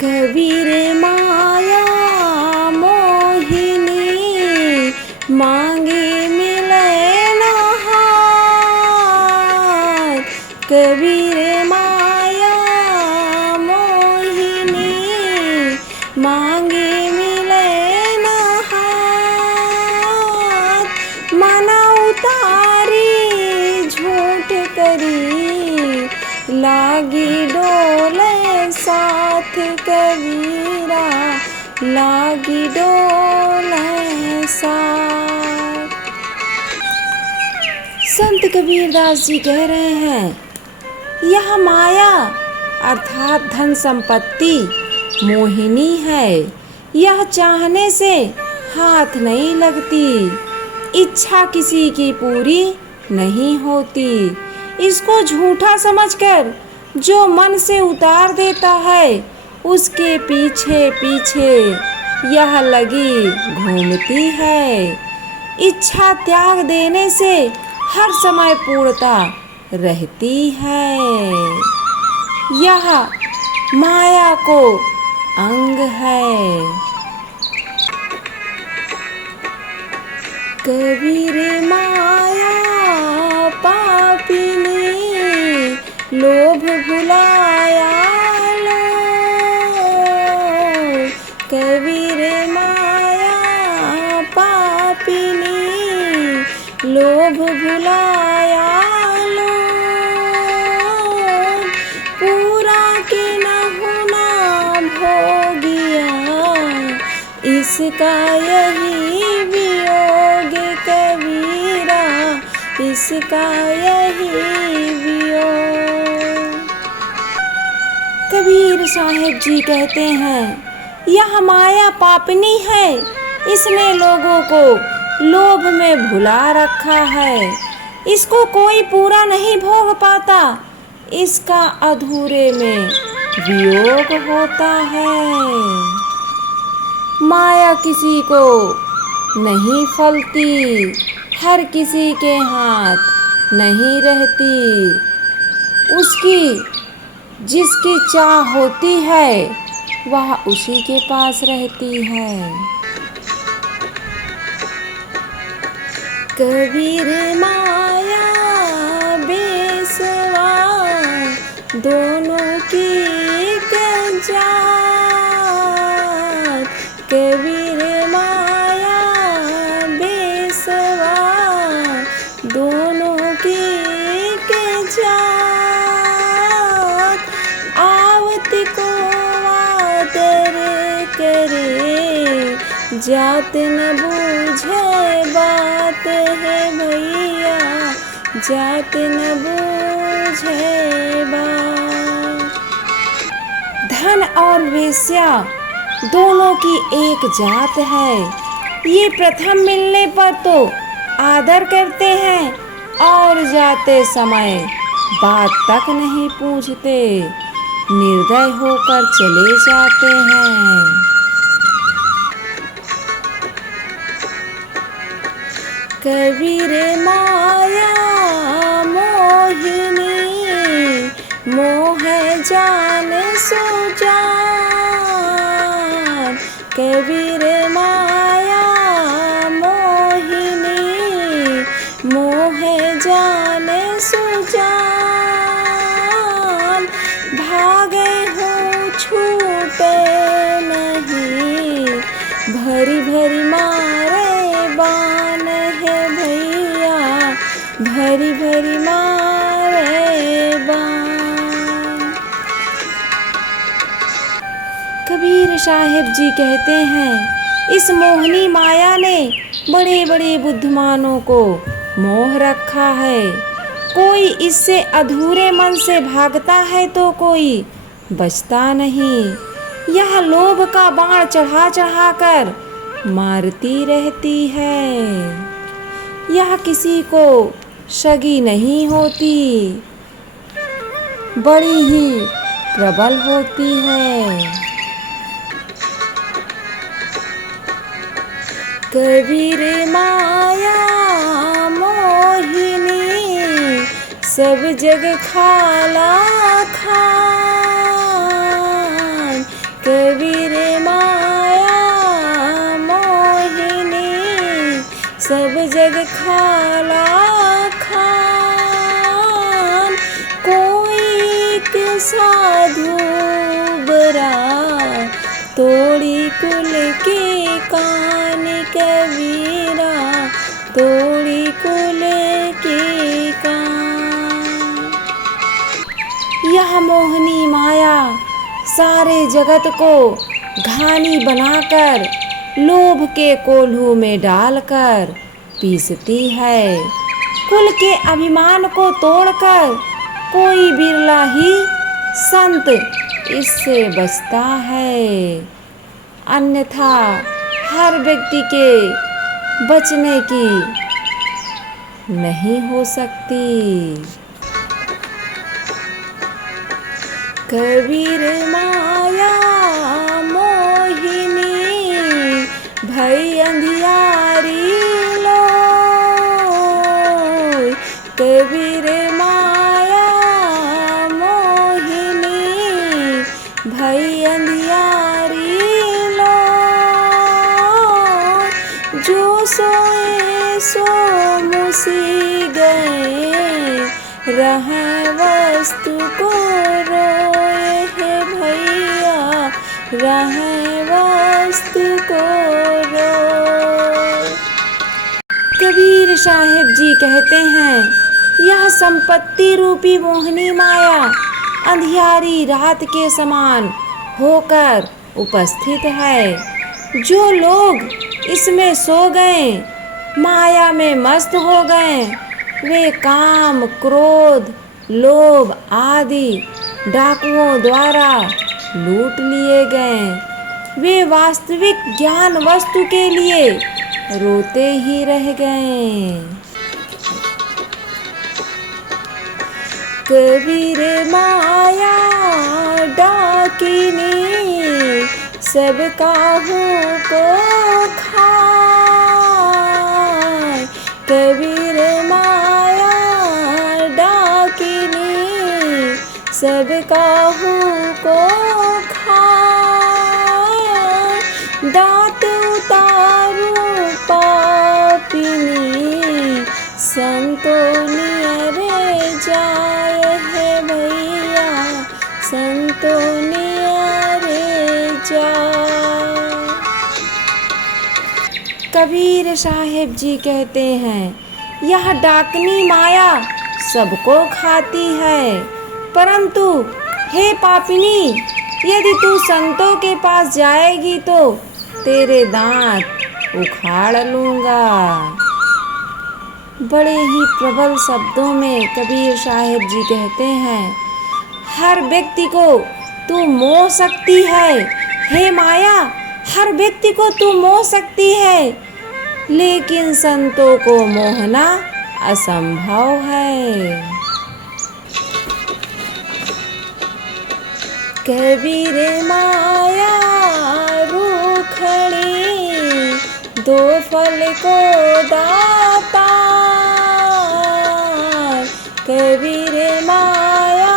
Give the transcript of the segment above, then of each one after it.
कबीर माया मोहिनी मांगे मिले न हाथ। कबीर माया मोहिनी मांगे मिले न हाथ। मना उतारी झूठ करी लागी डोले साथ। कबीरा लागी डोले साथ। संत कबीरदास जी कह रहे हैं, यह माया अर्थात धन संपत्ति मोहिनी है। यह चाहने से हाथ नहीं लगती। इच्छा किसी की पूरी नहीं होती। इसको झूठा समझकर जो मन से उतार देता है, उसके पीछे पीछे यह लगी घूमती है। इच्छा त्याग देने से हर समय पूर्णता रहती है। यह माया को अंग है। कबीर माया पापिनी लोभ भुलाया लो। कबीर माया पापिनी लोभ भुलाया लो। पूरा के न होना भोगिया इसका यही वियोग। कबीरा इसका यही वियोग। कबीर साहिब जी कहते हैं, यह माया पापनी है। इसने लोगों को लोभ में भुला रखा है। इसको कोई पूरा नहीं भोग पाता। इसका अधूरे में वियोग होता है। माया किसी को नहीं फलती। हर किसी के हाथ नहीं रहती। उसकी जिसकी चाह होती है वह उसी के पास रहती है। कबीर माया बेसवा दोनों की जात। कबीर माया बेसवा दोनों की जात। आवत को आदर करे जात न बूझे बात है भैया। जात न बूझे बात। धन और वेश्या दोनों की एक जात है। ये प्रथम मिलने पर तो आदर करते हैं और जाते समय बात तक नहीं पूछते। निर्दय होकर चले जाते हैं। कबीर माया मोहिनी मोह जान सो जान। कबीर माया मोहिनी मोह जान सो जान। भागे हो छूटे नहीं भरी भरी मारे बान है भैया। भरी भरी मारे बान। कबीर साहिब जी कहते हैं, इस मोहनी माया ने बड़े बड़े बुद्धिमानों को मोह रखा है। कोई इससे अधूरे मन से भागता है तो कोई बचता नहीं। यह लोभ का बाण चढ़ा चढ़ा कर मारती रहती है। यह किसी को सगी नहीं होती। बड़ी ही प्रबल होती है। कबीर माया मोहिनी सब जग खाला खान। तोड़ी कुल के कान कबीरा, तोड़ी कुल के कान। यह मोहनी माया सारे जगत को घानी बनाकर लोभ के कोल्हू में डालकर पीसती है। कुल के अभिमान को तोड़कर कोई बिरला ही संत इससे बचता है, अन्यथा हर व्यक्ति के बचने की नहीं हो सकती। कबीर माया मोहिनी भई अंधियारी लो, कबीर माया मोहिनी भई अंधियारी लो, जो सोए सो मुसी गए, रहे वस्तु को रोए है भैया, रहे वस्तु को रोए। कबीर साहेब जी कहते हैं, यह संपत्ति रूपी मोहनी माया अंधियारी रात के समान होकर उपस्थित है। जो लोग इसमें सो गए, माया में मस्त हो गए, वे काम, क्रोध, लोभ आदि डाकुओं द्वारा लूट लिए गए। वे वास्तविक ज्ञान वस्तु के लिए रोते ही रह गए। कबीर माया डाकिनी सब काहू को खाए, कबीर माया डाकिनी सब काहू को खाए, दांत उतारू पापिनी संतों नियरे जाए है भैया, संतों नियरे जाए। कबीर साहेब जी कहते हैं, यह डाकनी माया सबको खाती है, परंतु हे पापिनी, यदि तू संतों के पास जाएगी तो तेरे दांत उखाड़ लूँगा। बड़े ही प्रबल शब्दों में कबीर साहेब जी कहते हैं, हर व्यक्ति को तू मोह सकती है, हे माया, हर व्यक्ति को तू मोह सकती है, लेकिन संतों को मोहना असंभव है। कबीर माया रूखड़ी दो फल को दाता, कबीर माया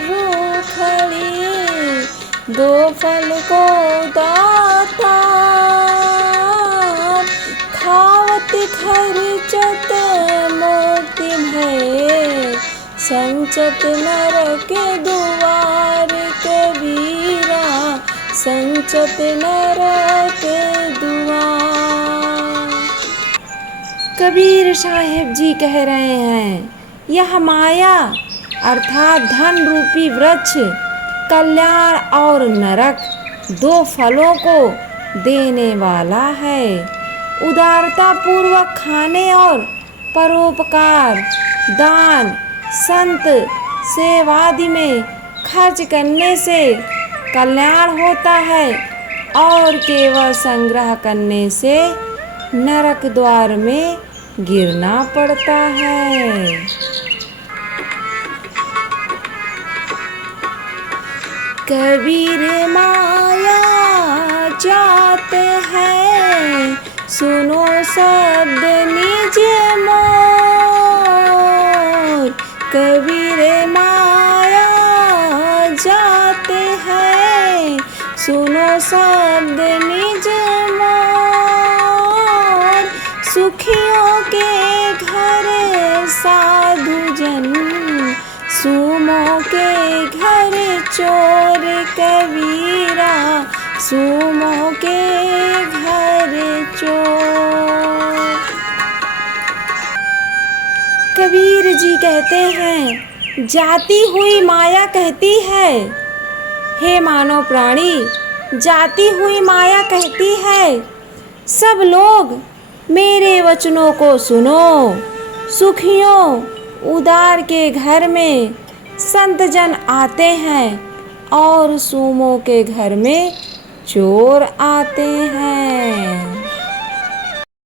रूखड़ी दो फल को दाता, खावत खर्चत मोक्ति भय, संचत नरक दुआर कबीरा, संचत नरक दुआर। कबीर साहेब जी कह रहे हैं, यह माया अर्थात धन रूपी वृक्ष कल्याण और नरक दो फलों को देने वाला है। उदारता पूर्वक खाने और परोपकार, दान, संत सेवादि में खर्च करने से कल्याण होता है और केवल संग्रह करने से नरक द्वार में गिरना पड़ता है। कबीर माया जात है, सुनो शब्द निज मोर, कबीर माया जात है, सुनो शब्द निज मोर, सुखियों के घर साधु जन, सूमों के घर चोर कबीरा, सूमों के घर चोर। कबीर जी कहते हैं, जाती हुई माया कहती है, हे मानव प्राणी, जाती हुई माया कहती है, सब लोग मेरे वचनों को सुनो। सुखियों, उदार के घर में संत जन आते हैं और सूमों के घर में चोर आते हैं।